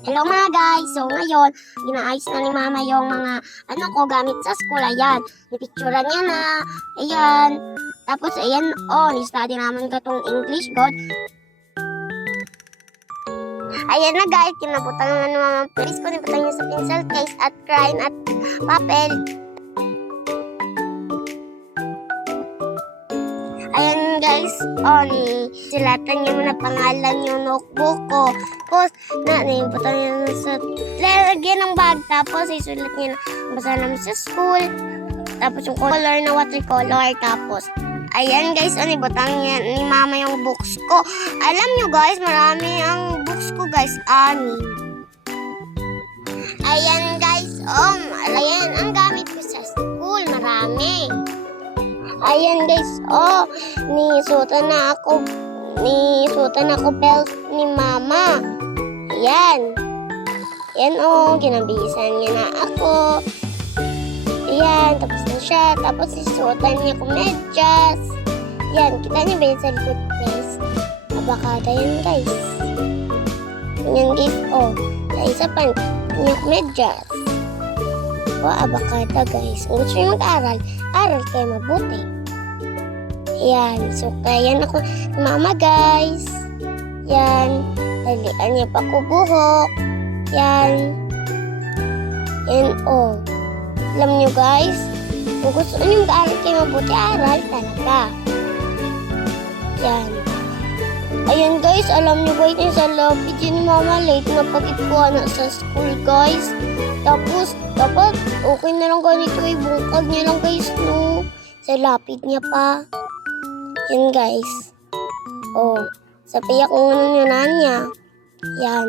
Hello mga guys! So ngayon, ginaayos na ni mama yung mga gamit sa school. Ayan, nipicturan niya na. Ayan. Tapos ayan, ni-study naman ko tong English God. Ayan na guys, kinabutan na ni mama. Please ko nibutan niya sa pencil case at crayon at papel. Ayan guys, silatan niya muna pangalan yung notebook ko. Tapos, naibutan niya sa lalagyan ng bag. Tapos, isulat niya na basa namin sa school. Tapos, yung color na watercolor. Tapos, ayan guys, ibutang niya ni mama yung books ko. Alam nyo guys, marami ang books ko guys. Ayan guys, ayan ang gamit ko sa school. Marami. Ayan guys, nisutan na ako belt ni mama. Ayan. Ayan ginabisan niya na ako. Ayan, tapos na siya. Tapos isutan niya ko medyas. Ayan, kita niyo ba yun sa likod guys? Abakada yan guys. Ayan guys, sa isa pa niya ko medyas. Abakada guys. Kung gusto nyo mag-aral, aral kayo mabuti. Ayan. So, kaya ako mama guys. Ayan. Talian niya pa ko buhok. Ayan. Ayan, Alam nyo guys, kung gusto nyo mag-aral kayo mabuti, aral talaga. Ayan. Ayan guys, alam nyo guys, sa lapid yun ni mama, late na pag-ikuha na sa school guys. Tapos, dapat okay na lang ganito, bungkag niya lang guys, no? Sa lapid niya pa. Yan guys. Sa piyak ng niya. Yan.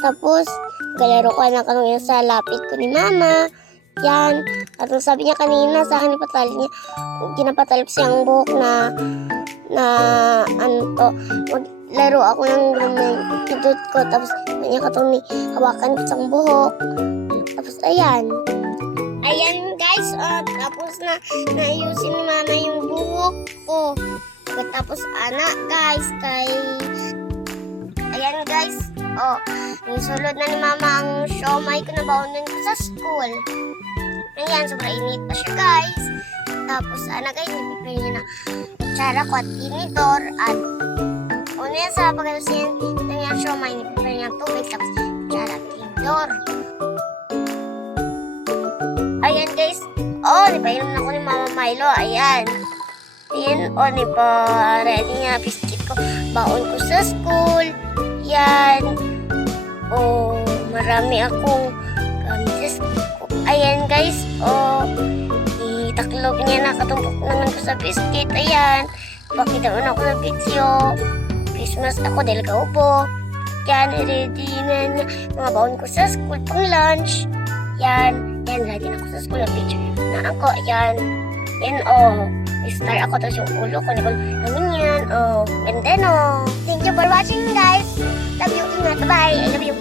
Tapos, galero ko na kanong sa lapid ko ni mama. Yan. At sabi niya kanina, sa akin ginapatalip siyang buhok na maglaro ako ng pindot ko. Tapos, niya katong hawakan ko sa buhok. Tapos, ayan. Ayan, guys. Tapos naayusin ni mama yung buhok ko. Tapos, guys, ayan, guys. Nisulod na ni mama ang siomay ko na baunan ko sa school. Ayan, sobrang init pa siya, guys. Tapos, guys, nipipil niya na kutsara ko at tinidor. At, una sa pagkalusin niya siomay, nipipil niya tubig. Tapos, kutsara at tinidor. Ayan guys, nipainom na ko ni Mama Milo, ayan. Ayan, ready nga biscuit ko, baon ko sa school, ayan. Marami akong gamit sa school. Ayan guys, itaklob niya na, katumpok naman ko sa biscuit, ayan. Pakita mo na ako sa video, Christmas ako dahil kaupo. Ayan, ready na niya, mga baon ko sa school pang lunch, ayan. Yan, ready na ako sa school. Picture na ako. Ayan. Yan, star ako. Tapos yung ulo ko. Namin yan. Ganda, no? Thank you for watching, guys. Love you. Ingat. Bye. I love you.